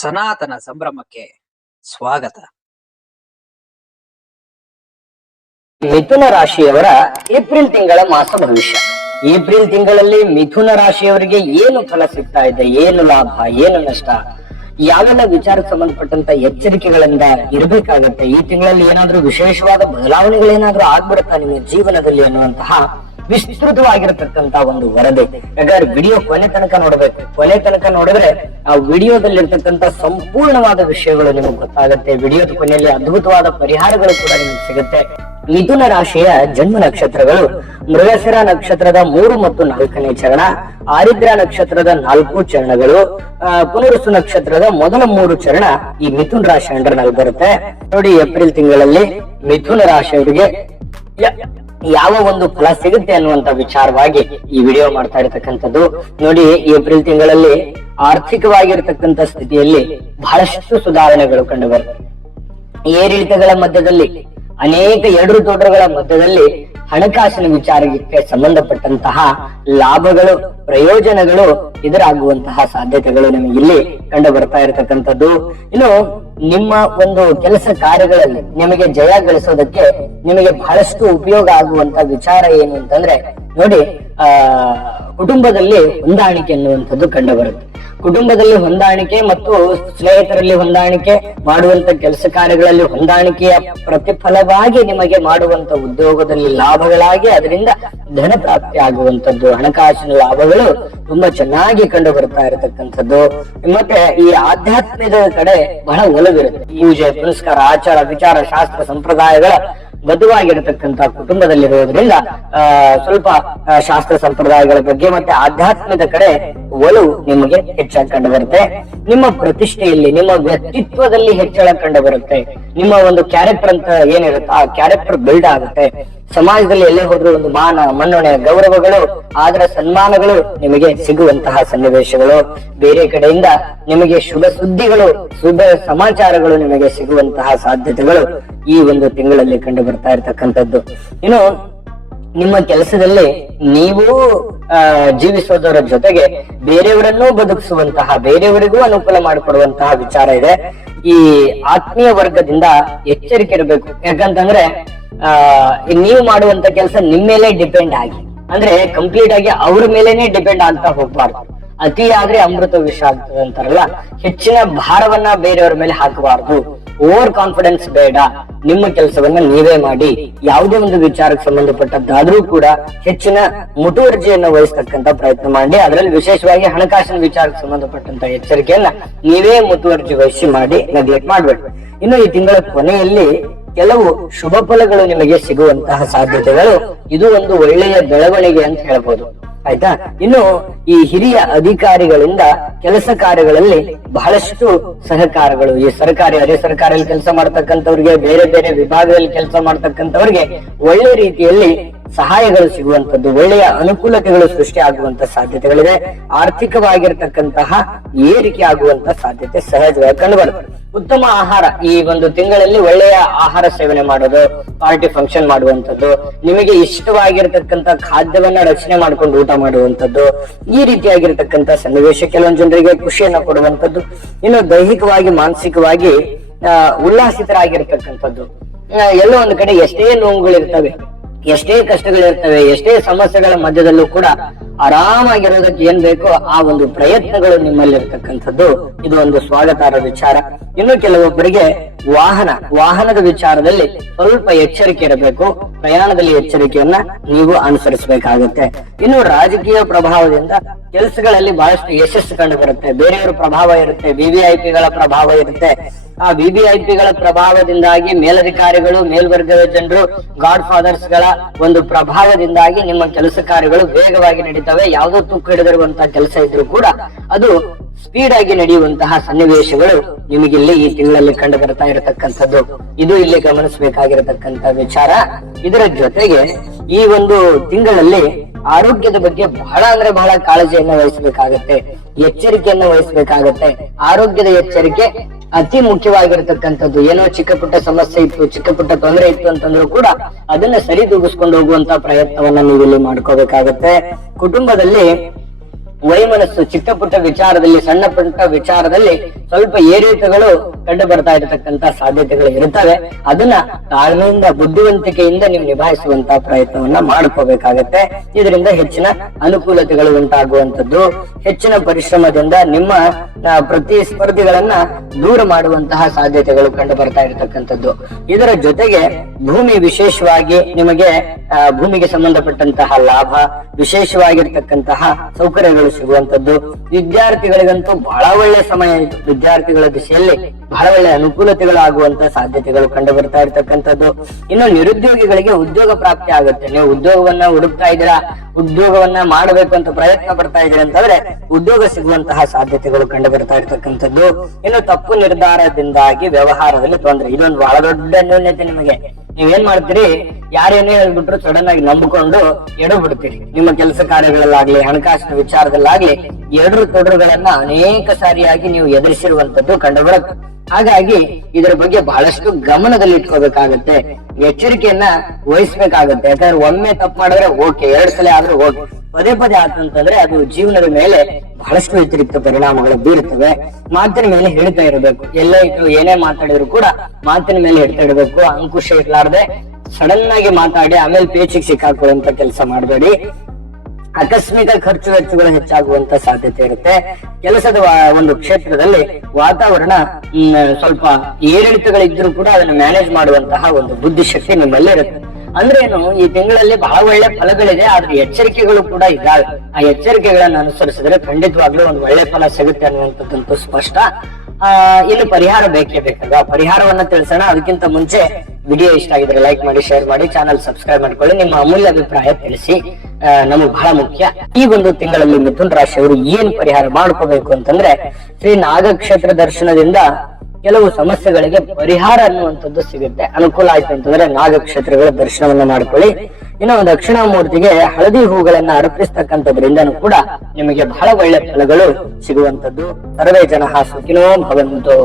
ಸನಾತನ ಸಂಭ್ರಮಕ್ಕೆ ಸ್ವಾಗತ. ಮಿಥುನ ರಾಶಿಯವರ ಏಪ್ರಿಲ್ ತಿಂಗಳ ಮಾಸ ಭವಿಷ್ಯ. ಏಪ್ರಿಲ್ ತಿಂಗಳಲ್ಲಿ ಮಿಥುನ ರಾಶಿಯವರಿಗೆ ಏನು ಫಲ ಸಿಗ್ತಾ ಇದೆ, ಏನು ಲಾಭ, ಏನು ನಷ್ಟ, ಯಾವೆಲ್ಲ ವಿಚಾರಕ್ಕೆ ಸಂಬಂಧಪಟ್ಟಂತ ಎಚ್ಚರಿಕೆಗಳಿಂದ ಇರಬೇಕಾಗತ್ತೆ, ಈ ತಿಂಗಳಲ್ಲಿ ಏನಾದ್ರೂ ವಿಶೇಷವಾದ ಬದಲಾವಣೆಗಳೇನಾದ್ರೂ ಆಗ್ಬಿಡುತ್ತಾ ನಿಮ್ಮ ಜೀವನದಲ್ಲಿ ಅನ್ನುವಂತಹ ವಿಸ್ತೃತವಾಗಿರತಕ್ಕಂತ ಒಂದು ವರದಿ. ಯಾಕಂದ್ರೆ ವಿಡಿಯೋ ಕೊನೆ ತನಕ ನೋಡ್ಬೇಕು. ಕೊನೆ ತನಕ ನೋಡಿದ್ರೆ ಆ ವಿಡಿಯೋದಲ್ಲಿ ಇರ್ತಕ್ಕಂತ ಸಂಪೂರ್ಣವಾದ ವಿಷಯಗಳು ನಿಮಗೆ ಗೊತ್ತಾಗುತ್ತೆ. ವಿಡಿಯೋದ ಕೊನೆಯಲ್ಲಿ ಅದ್ಭುತವಾದ ಪರಿಹಾರಗಳು ಕೂಡ ನಿಮಗೆ ಸಿಗುತ್ತೆ. ಮಿಥುನ ರಾಶಿಯ ಜನ್ಮ ನಕ್ಷತ್ರಗಳು ಮೃಗಶಿರ ನಕ್ಷತ್ರದ 3 ಮತ್ತು 4ನೇ ಚರಣ, ಆರಿದ್ರ ನಕ್ಷತ್ರದ 4 ಚರಣಗಳು, ಪುನರ್ವಸು ನಕ್ಷತ್ರದ ಮೊದಲ 3 ಚರಣ ಈ ಮಿಥುನ ರಾಶಿ ಅಂಡರ್ನಲ್ಲಿ ಬರುತ್ತೆ. ನೋಡಿ, ಏಪ್ರಿಲ್ ತಿಂಗಳಲ್ಲಿ ಮಿಥುನ ರಾಶಿಯವರಿಗೆ ಯಾವ ಒಂದು ಫಲ ಸಿಗುತ್ತೆ ಅನ್ನುವಂತ ವಿಚಾರವಾಗಿ ಈ ವಿಡಿಯೋ ಮಾಡ್ತಾ ಇರತಕ್ಕಂಥದ್ದು. ನೋಡಿ, ಏಪ್ರಿಲ್ ತಿಂಗಳಲ್ಲಿ ಆರ್ಥಿಕವಾಗಿರ್ತಕ್ಕಂಥ ಸ್ಥಿತಿಯಲ್ಲಿ ಬಹಳಷ್ಟು ಸುಧಾರಣೆಗಳು ಕಂಡು ಬರುತ್ತೆ. ಏರಿಳಿತಗಳ ಮಧ್ಯದಲ್ಲಿ, ಅನೇಕ ಎಡರು ತೋಟಗಳ ಮಧ್ಯದಲ್ಲಿ ಹಣಕಾಸಿನ ವಿಚಾರಕ್ಕೆ ಸಂಬಂಧಪಟ್ಟಂತಹ ಲಾಭಗಳು, ಪ್ರಯೋಜನಗಳು ಎದುರಾಗುವಂತಹ ಸಾಧ್ಯತೆಗಳು ನಮಗೆ ಇಲ್ಲಿ ಕಂಡು ಬರ್ತಾ ಇರತಕ್ಕಂಥದ್ದು. ಇನ್ನು ನಿಮ್ಮ ಒಂದು ಕೆಲಸ ಕಾರ್ಯಗಳಲ್ಲಿ ನಿಮಗೆ ಜಯ ಗಳಿಸೋದಕ್ಕೆ ನಿಮಗೆ ಬಹಳಷ್ಟು ಉಪಯೋಗ ಆಗುವಂತ ವಿಚಾರ ಏನು ಅಂತಂದ್ರೆ, ನೋಡಿ, ಕುಟುಂಬದಲ್ಲಿ ಹೊಂದಾಣಿಕೆ ಅನ್ನುವಂಥದ್ದು ಕಂಡು ಬರುತ್ತೆ. ಕುಟುಂಬದಲ್ಲಿ ಹೊಂದಾಣಿಕೆ ಮತ್ತು ಸ್ನೇಹಿತರಲ್ಲಿ ಹೊಂದಾಣಿಕೆ, ಮಾಡುವಂತ ಕೆಲಸ ಕಾರ್ಯಗಳಲ್ಲಿ ಹೊಂದಾಣಿಕೆಯ ಪ್ರತಿಫಲವಾಗಿ ನಿಮಗೆ ಮಾಡುವಂತ ಉದ್ಯೋಗದಲ್ಲಿ ಲಾಭಗಳಾಗಿ ಅದರಿಂದ ಧನ ಪ್ರಾಪ್ತಿ ಆಗುವಂತದ್ದು, ಹಣಕಾಸಿನ ಲಾಭಗಳು ತುಂಬಾ ಚೆನ್ನಾಗಿ ಕಂಡು ಬರ್ತಾ ಇರತಕ್ಕಂಥದ್ದು. ಮತ್ತೆ ಈ ಆಧ್ಯಾತ್ಮದ ಕಡೆ ಬಹಳ ಒಲವಿರುತ್ತೆ. ಪೂಜೆ ಪುನಸ್ಕಾರ, ಆಚಾರ ವಿಚಾರ, ಶಾಸ್ತ್ರ ಸಂಪ್ರದಾಯಗಳ ಬದ್ಧವಾಗಿರತಕ್ಕಂತ ಕುಟುಂಬದಲ್ಲಿರುವುದರಿಂದ ಸ್ವಲ್ಪ ಶಾಸ್ತ್ರ ಸಂಪ್ರದಾಯಗಳ ಬಗ್ಗೆ ಮತ್ತೆ ಆಧ್ಯಾತ್ಮದ ಕಡೆ ಒಲವು ನಿಮಗೆ ಹೆಚ್ಚಾಗಿ ಕಂಡು ಬರುತ್ತೆ. ನಿಮ್ಮ ಪ್ರತಿಷ್ಠೆಯಲ್ಲಿ, ನಿಮ್ಮ ವ್ಯಕ್ತಿತ್ವದಲ್ಲಿ ಹೆಚ್ಚಳ ಕಂಡು ಬರುತ್ತೆ. ನಿಮ್ಮ ಒಂದು ಕ್ಯಾರೆಕ್ಟರ್ ಅಂತ ಏನಿರುತ್ತೆ ಆ ಕ್ಯಾರೆಕ್ಟರ್ ಬಿಲ್ಡ್ ಆಗುತ್ತೆ. ಸಮಾಜದಲ್ಲಿ ಎಲ್ಲೇ ಹೋದ್ರೂ ಒಂದು ಮಾನ ಮನ್ನಣೆ, ಗೌರವಗಳು, ಆದರ ಸನ್ಮಾನಗಳು ನಿಮಗೆ ಸಿಗುವಂತಹ ಸನ್ನಿವೇಶಗಳು, ಬೇರೆ ಕಡೆಯಿಂದ ನಿಮಗೆ ಶುಭ ಸುದ್ದಿಗಳು, ಶುಭ ಸಮಾಚಾರಗಳು ನಿಮಗೆ ಸಿಗುವಂತಹ ಸಾಧ್ಯತೆಗಳು ಈ ಒಂದು ತಿಂಗಳಲ್ಲಿ ಕಂಡು ಬರ್ತಾ ಇರ್ತಕ್ಕಂಥದ್ದು. ಇನ್ನು ನಿಮ್ಮ ಕೆಲಸದಲ್ಲಿ ನೀವು ಜೀವಿಸೋದರ ಜೊತೆಗೆ ಬೇರೆಯವರನ್ನೂ ಬದುಕಿಸುವಂತಹ, ಬೇರೆಯವರಿಗೂ ಅನುಕೂಲ ಮಾಡಿಕೊಡುವಂತಹ ವಿಚಾರ ಇದೆ. ಈ ಆತ್ಮೀಯ ವರ್ಗದಿಂದ ಎಚ್ಚರಿಕೆ ಇರಬೇಕು. ಯಾಕಂತಂದ್ರೆ ನೀವು ಮಾಡುವಂತ ಕೆಲಸ ನಿಮ್ಮ ಮೇಲೆ ಡಿಪೆಂಡ್ ಆಗಿ, ಅಂದ್ರೆ ಕಂಪ್ಲೀಟ್ ಆಗಿ ಅವ್ರ ಮೇಲೆನೆ ಡಿಪೆಂಡ್ ಆಗ್ತಾ ಹೋಗ್ಬಾರ್ದು. ಅತಿ ಆದ್ರೆ ಅಮೃತ ವಿಷ ಆಗ್ತದೆ ಅಂತಾರಲ್ಲ, ಹೆಚ್ಚಿನ ಭಾರವನ್ನ ಬೇರೆಯವ್ರ ಮೇಲೆ ಹಾಕಬಾರ್ದು. ಓವರ್ ಕಾನ್ಫಿಡೆನ್ಸ್ ಬೇಡ. ನಿಮ್ಮ ಕೆಲಸವನ್ನ ನೀವೇ ಮಾಡಿ. ಯಾವುದೇ ಒಂದು ವಿಚಾರಕ್ಕೆ ಸಂಬಂಧಪಟ್ಟದ್ದಾದ್ರೂ ಕೂಡ ಹೆಚ್ಚಿನ ಮುತುವರ್ಜಿಯನ್ನು ವಹಿಸ್ತಕ್ಕಂತ ಪ್ರಯತ್ನ ಮಾಡಿ. ಅದರಲ್ಲಿ ವಿಶೇಷವಾಗಿ ಹಣಕಾಸಿನ ವಿಚಾರಕ್ಕೆ ಸಂಬಂಧಪಟ್ಟಂತ ಎಚ್ಚರಿಕೆಯನ್ನ ನೀವೇ ಮುತುವರ್ಜಿ ವಹಿಸಿ ಮಾಡಿ, ನೆಗ್ಲೆಕ್ಟ್ ಮಾಡ್ಬೇಕು. ಇನ್ನು ಈ ತಿಂಗಳ ಕೊನೆಯಲ್ಲಿ ಕೆಲವು ಶುಭ ಫಲಗಳು ನಿಮಗೆ ಸಿಗುವಂತಹ ಸಾಧ್ಯತೆಗಳು, ಇದು ಒಂದು ಒಳ್ಳೆಯ ಬೆಳವಣಿಗೆ ಅಂತ ಹೇಳ್ಬೋದು. ಆಯ್ತಾ? ಇನ್ನು ಈ ಹಿರಿಯ ಅಧಿಕಾರಿಗಳಿಂದ ಕೆಲಸ ಕಾರ್ಯಗಳಲ್ಲಿ ಬಹಳಷ್ಟು ಸಹಕಾರಗಳು, ಈ ಸರ್ಕಾರಿ, ಅರೆ ಸರ್ಕಾರಿಯಲ್ಲಿ ಕೆಲಸ ಮಾಡ್ತಕ್ಕಂಥವ್ರಿಗೆ, ಬೇರೆ ಬೇರೆ ವಿಭಾಗದಲ್ಲಿ ಕೆಲಸ ಮಾಡ್ತಕ್ಕಂಥವ್ರಿಗೆ ಒಳ್ಳೆ ರೀತಿಯಲ್ಲಿ ಸಹಾಯಗಳು ಸಿಗುವಂತದ್ದು, ಒಳ್ಳೆಯ ಅನುಕೂಲತೆಗಳು ಸೃಷ್ಟಿ ಆಗುವಂತ ಸಾಧ್ಯತೆಗಳಿದೆ. ಆರ್ಥಿಕವಾಗಿರ್ತಕ್ಕಂತಹ ಏರಿಕೆ ಆಗುವಂತ ಸಾಧ್ಯತೆ ಸಹಜವಾಗಿ ಕಂಡು ಬರುತ್ತೆ. ಉತ್ತಮ ಆಹಾರ, ಈ ಒಂದು ತಿಂಗಳಲ್ಲಿ ಒಳ್ಳೆಯ ಆಹಾರ ಸೇವನೆ ಮಾಡೋದು, ಪಾರ್ಟಿ ಫಂಕ್ಷನ್ ಮಾಡುವಂತದ್ದು, ನಿಮಗೆ ಇಷ್ಟವಾಗಿರ್ತಕ್ಕಂಥ ಖಾದ್ಯವನ್ನ ರಚನೆ ಮಾಡ್ಕೊಂಡು ಊಟ ಮಾಡುವಂತದ್ದು, ಈ ರೀತಿಯಾಗಿರ್ತಕ್ಕಂಥ ಸನ್ನಿವೇಶ ಕೆಲವೊಂದು ಜನರಿಗೆ ಖುಷಿಯನ್ನ ಕೊಡುವಂತದ್ದು. ಇನ್ನು ದೈಹಿಕವಾಗಿ, ಮಾನಸಿಕವಾಗಿ ಉಲ್ಲಾಸಿತರಾಗಿರ್ತಕ್ಕಂಥದ್ದು. ಎಲ್ಲೋ ಒಂದು ಕಡೆ ಎಷ್ಟೇ ನೋವುಗಳಿರ್ತವೆ, ಎಷ್ಟೇ ಕಷ್ಟಗಳಿರ್ತವೆ, ಎಷ್ಟೇ ಸಮಸ್ಯೆಗಳ ಮಧ್ಯದಲ್ಲೂ ಕೂಡ ಆರಾಮಾಗಿರೋದಕ್ಕೆ ಏನ್ ಬೇಕೋ ಆ ಒಂದು ಪ್ರಯತ್ನಗಳು ನಿಮ್ಮಲ್ಲಿರ್ತಕ್ಕಂಥದ್ದು, ಇದು ಒಂದು ಸ್ವಾಗತಾರ್ಹ ವಿಚಾರ. ಇನ್ನು ಕೆಲವೊಬ್ಬರಿಗೆ ವಾಹನದ ವಿಚಾರದಲ್ಲಿ ಸ್ವಲ್ಪ ಎಚ್ಚರಿಕೆ ಇರಬೇಕು. ಪ್ರಯಾಣದಲ್ಲಿ ಎಚ್ಚರಿಕೆಯನ್ನ ನೀವು ಅನುಸರಿಸಬೇಕಾಗುತ್ತೆ. ಇನ್ನು ರಾಜಕೀಯ ಪ್ರಭಾವದಿಂದ ಕೆಲಸಗಳಲ್ಲಿ ಬಹಳಷ್ಟು ಯಶಸ್ಸು ಕಂಡು ಬರುತ್ತೆ. ಬೇರೆಯವರ ಪ್ರಭಾವ ಇರುತ್ತೆ, ವಿವಿಐಪಿಗಳ ಪ್ರಭಾವ ಇರುತ್ತೆ. ಆ ವಿವಿಐಪಿಗಳ ಪ್ರಭಾವದಿಂದಾಗಿ ಮೇಲಧಿಕಾರಿಗಳು, ಮೇಲ್ವರ್ಗದ ಜನರು, ಗಾಡ್ ಫಾದರ್ಸ್ ಗಳ ಒಂದು ಪ್ರಭಾವದಿಂದಾಗಿ ನಿಮ್ಮ ಕೆಲಸ ಕಾರ್ಯಗಳು ವೇಗವಾಗಿ ನಡೀತವೆ. ಯಾವುದೋ ತುಕ್ಕು ಹಿಡಿದಿರುವಂತಹ ಕೆಲಸ ಇದ್ರೂ ಕೂಡ ಅದು ಸ್ಪೀಡ್ ಆಗಿ ನಡೆಯುವಂತಹ ಸನ್ನಿವೇಶಗಳು ನಿಮಗಿಲ್ಲಿ ಈ ತಿಂಗಳಲ್ಲಿ ಕಂಡು ಬರ್ತಾ ಇರತಕ್ಕಂಥದ್ದು. ಇದು ಇಲ್ಲಿ ಗಮನಿಸಬೇಕಾಗಿರತಕ್ಕಂತ ವಿಚಾರ. ಇದರ ಜೊತೆಗೆ ಈ ಒಂದು ತಿಂಗಳಲ್ಲಿ ಆರೋಗ್ಯದ ಬಗ್ಗೆ ಬಹಳ ಕಾಳಜಿಯನ್ನು ವಹಿಸಬೇಕಾಗತ್ತೆ, ಎಚ್ಚರಿಕೆಯನ್ನ ವಹಿಸಬೇಕಾಗತ್ತೆ. ಆರೋಗ್ಯದ ಎಚ್ಚರಿಕೆ ಅತಿ ಮುಖ್ಯವಾಗಿರತಕ್ಕಂಥದ್ದು. ಏನೋ ಚಿಕ್ಕ ಪುಟ್ಟ ಸಮಸ್ಯೆ ಇತ್ತು, ಚಿಕ್ಕ ಪುಟ್ಟ ತೊಂದರೆ ಇತ್ತು ಅಂತಂದ್ರೂ ಕೂಡ ಅದನ್ನ ಸರಿದೂಗಿಸ್ಕೊಂಡು ಹೋಗುವಂತ ಪ್ರಯತ್ನವನ್ನ ನೀವಿಲ್ಲಿ ಮಾಡ್ಕೋಬೇಕಾಗತ್ತೆ. ಕುಟುಂಬದಲ್ಲಿ ವೈಮನಸ್ಸು, ಚಿಕ್ಕ ಪುಟ್ಟ ವಿಚಾರದಲ್ಲಿ, ಸಣ್ಣ ಪುಟ್ಟ ವಿಚಾರದಲ್ಲಿ ಸ್ವಲ್ಪ ಏರಿಳಿತಗಳು ಕಂಡು ಬರ್ತಾ ಇರತಕ್ಕಂತ ಸಾಧ್ಯತೆಗಳು ಇರುತ್ತವೆ. ಅದನ್ನ ತಾಳ್ಮೆಯಿಂದ, ಬುದ್ಧಿವಂತಿಕೆಯಿಂದ ನೀವು ನಿಭಾಯಿಸುವಂತಹ ಪ್ರಯತ್ನವನ್ನ ಮಾಡ್ಕೋಬೇಕಾಗತ್ತೆ. ಇದರಿಂದ ಹೆಚ್ಚಿನ ಅನುಕೂಲತೆಗಳು ಉಂಟಾಗುವಂತದ್ದು, ಹೆಚ್ಚಿನ ಪರಿಶ್ರಮದಿಂದ ನಿಮ್ಮ ಪ್ರತಿಸ್ಪರ್ಧಿಗಳನ್ನ ದೂರ ಮಾಡುವಂತಹ ಸಾಧ್ಯತೆಗಳು ಕಂಡು ಬರ್ತಾ ಇರತಕ್ಕಂಥದ್ದು. ಇದರ ಜೊತೆಗೆ ಭೂಮಿ, ವಿಶೇಷವಾಗಿ ನಿಮಗೆ ಭೂಮಿಗೆ ಸಂಬಂಧಪಟ್ಟಂತಹ ಲಾಭ, ವಿಶೇಷವಾಗಿರ್ತಕ್ಕಂತಹ ಸೌಕರ್ಯಗಳು ಸಿಗುವಂತದ್ದು. ವಿದ್ಯಾರ್ಥಿಗಳಿಗಂತೂ ಬಹಳ ಒಳ್ಳೆ ಸಮಯ ಇದು. ವಿದ್ಯಾರ್ಥಿಗಳ ದಿಶೆಯಲ್ಲಿ ಬಹಳ ಒಳ್ಳೆ ಅನುಕೂಲತೆಗಳು ಆಗುವಂತ ಸಾಧ್ಯತೆಗಳು ಕಂಡು ಬರ್ತಾ ಇರ್ತಕ್ಕಂಥದ್ದು. ಇನ್ನು ನಿರುದ್ಯೋಗಿಗಳಿಗೆ ಉದ್ಯೋಗ ಪ್ರಾಪ್ತಿ ಆಗುತ್ತೆ. ನೀವು ಉದ್ಯೋಗವನ್ನ ಹುಡುಕ್ತಾ ಇದ್ದೀರಾ, ಉದ್ಯೋಗವನ್ನ ಮಾಡಬೇಕು ಅಂತ ಪ್ರಯತ್ನ ಪಡ್ತಾ ಇದ್ದೀರಿ ಅಂತಂದ್ರೆ ಉದ್ಯೋಗ ಸಿಗುವಂತಹ ಸಾಧ್ಯತೆಗಳು ಕಂಡು ಬರ್ತಾ ಇರ್ತಕ್ಕಂಥದ್ದು. ಇನ್ನು ತಪ್ಪು ನಿರ್ಧಾರದಿಂದಾಗಿ ವ್ಯವಹಾರದಲ್ಲಿ ತೊಂದರೆ, ಇದೊಂದು ಬಹಳ ದೊಡ್ಡ ನ್ಯೂನ್ಯತೆ ನಿಮಗೆ. ನೀವೇನ್ ಮಾಡ್ತೀರಿ, ಯಾರೇನೇ ಹೇಳ್ಬಿಟ್ರು ಸಡನ್ ಆಗಿ ನಂಬಿಕೊಂಡು ಎಡು ಬಿಡ್ತೀರಿ. ನಿಮ್ಮ ಕೆಲಸ ಕಾರ್ಯಗಳಲ್ಲಾಗ್ಲಿ, ಹಣಕಾಸಿನ ವಿಚಾರದಲ್ಲಾಗ್ಲಿ ಎಡರು ತೊಡರುಗಳನ್ನ ಅನೇಕ ಸಾರಿಯಾಗಿ ನೀವು ಎದುರಿಸಿರುವಂತದ್ದು ಕಂಡು ಬರುತ್ತೆ. ಹಾಗಾಗಿ ಇದರ ಬಗ್ಗೆ ಬಹಳಷ್ಟು ಗಮನದಲ್ಲಿ ಇಟ್ಕೋಬೇಕಾಗತ್ತೆ, ಎಚ್ಚರಿಕೆಯನ್ನ ವಹಿಸ್ಬೇಕಾಗತ್ತೆ. ಯಾಕಂದ್ರೆ ಒಮ್ಮೆ ತಪ್ಪು ಮಾಡಿದ್ರೆ ಓಕೆ, 2 ಸಲ ಆದ್ರೂ ಓಕೆ, ಪದೇ ಪದೇ ಆತಂತಂದ್ರೆ ಅದು ಜೀವನದ ಮೇಲೆ ಬಹಳಷ್ಟು ವ್ಯತಿರಿಕ್ತ ಪರಿಣಾಮಗಳು ಬೀರುತ್ತವೆ. ಮಾತಿನ ಮೇಲೆ ಹೇಳ್ತಾ ಇರಬೇಕು. ಎಲ್ಲೇ ಇದ್ರು, ಏನೇ ಮಾತಾಡಿದ್ರು ಕೂಡ ಮಾತಿನ ಮೇಲೆ ಹೇಳ್ತಾ ಇರಬೇಕು. ಅಂಕುಶ ಇರ್ಲಾರ್ದೆ ಸಡನ್ ಆಗಿ ಮಾತಾಡಿ ಆಮೇಲೆ ಪೇಚಿಗೆ ಸಿಕ್ಕಾಕೊಳ್ಳುವಂತ ಕೆಲಸ ಮಾಡಬೇಡಿ. ಆಕಸ್ಮಿಕ ಖರ್ಚು ವೆಚ್ಚಗಳು ಹೆಚ್ಚಾಗುವಂತ ಸಾಧ್ಯತೆ ಇರುತ್ತೆ. ಕೆಲಸದ ಒಂದು ಕ್ಷೇತ್ರದಲ್ಲಿ ವಾತಾವರಣ ಸ್ವಲ್ಪ ಏರಿಳಿತಗಳಿದ್ರೂ ಕೂಡ ಅದನ್ನ ಮ್ಯಾನೇಜ್ ಮಾಡುವಂತಹ ಒಂದು ಬುದ್ಧಿಶಕ್ತಿ ನಿಮ್ಮಲ್ಲಿ ಇರುತ್ತೆ. ಅಂದ್ರೆ ಏನು, ಈ ತಿಂಗಳಲ್ಲಿ ಬಹಳ ಒಳ್ಳೆ ಫಲಗಳಿದೆ, ಆದ್ರೆ ಎಚ್ಚರಿಕೆಗಳು ಕೂಡ ಇದ್ದಾವೆ. ಆ ಎಚ್ಚರಿಕೆಗಳನ್ನ ಅನುಸರಿಸಿದ್ರೆ ಖಂಡಿತವಾಗ್ಲೂ ಒಂದು ಒಳ್ಳೆ ಫಲ ಸಿಗುತ್ತೆ ಅನ್ನುವಂಥದ್ದಂತೂ ಸ್ಪಷ್ಟ. ಇನ್ನು ಪರಿಹಾರ ಬೇಕೇ ಬೇಕಾಗ ಪರಿಹಾರವನ್ನ ತಿಳಿಸೋಣ. ಅದಕ್ಕಿಂತ ಮುಂಚೆ ವಿಡಿಯೋ ಇಷ್ಟ ಆಗಿದ್ರೆ ಲೈಕ್ ಮಾಡಿ, ಶೇರ್ ಮಾಡಿ, ಚಾನಲ್ ಸಬ್ಸ್ಕ್ರೈಬ್ ಮಾಡ್ಕೊಳ್ಳಿ. ನಿಮ್ಮ ಅಮೂಲ್ಯ ಅಭಿಪ್ರಾಯ ತಿಳಿಸಿ, ನಮಗೆ ಬಹಳ ಮುಖ್ಯ. ಈ ಒಂದು ತಿಂಗಳಲ್ಲಿ ಮಿಥುನ ರಾಶಿಯವರು ಏನ್ ಪರಿಹಾರ ಮಾಡ್ಕೋಬೇಕು ಅಂತಂದ್ರೆ, ಶ್ರೀ ನಾಗಕ್ಷೇತ್ರ ದರ್ಶನದಿಂದ ಕೆಲವು ಸಮಸ್ಯೆಗಳಿಗೆ ಪರಿಹಾರ ಅನ್ನುವಂಥದ್ದು ಸಿಗುತ್ತೆ. ಅನುಕೂಲ ಆಯ್ತು ಅಂತಂದ್ರೆ ನಾಗಕ್ಷೇತ್ರಗಳ ದರ್ಶನವನ್ನ ಮಾಡ್ಕೊಳ್ಳಿ. ಇನ್ನು ದಕ್ಷಿಣಾಮೂರ್ತಿಗೆ ಹಳದಿ ಹೂಗಳನ್ನ ಅರ್ಪಿಸ್ತಕ್ಕಂಥದ್ರಿಂದನೂ ಕೂಡ ನಿಮಗೆ ಬಹಳ ಒಳ್ಳೆ ಫಲಗಳು ಸಿಗುವಂತದ್ದು. ಸರ್ವೇ ಜನಃ ಸುಖಿನೋ ಭವಂತು.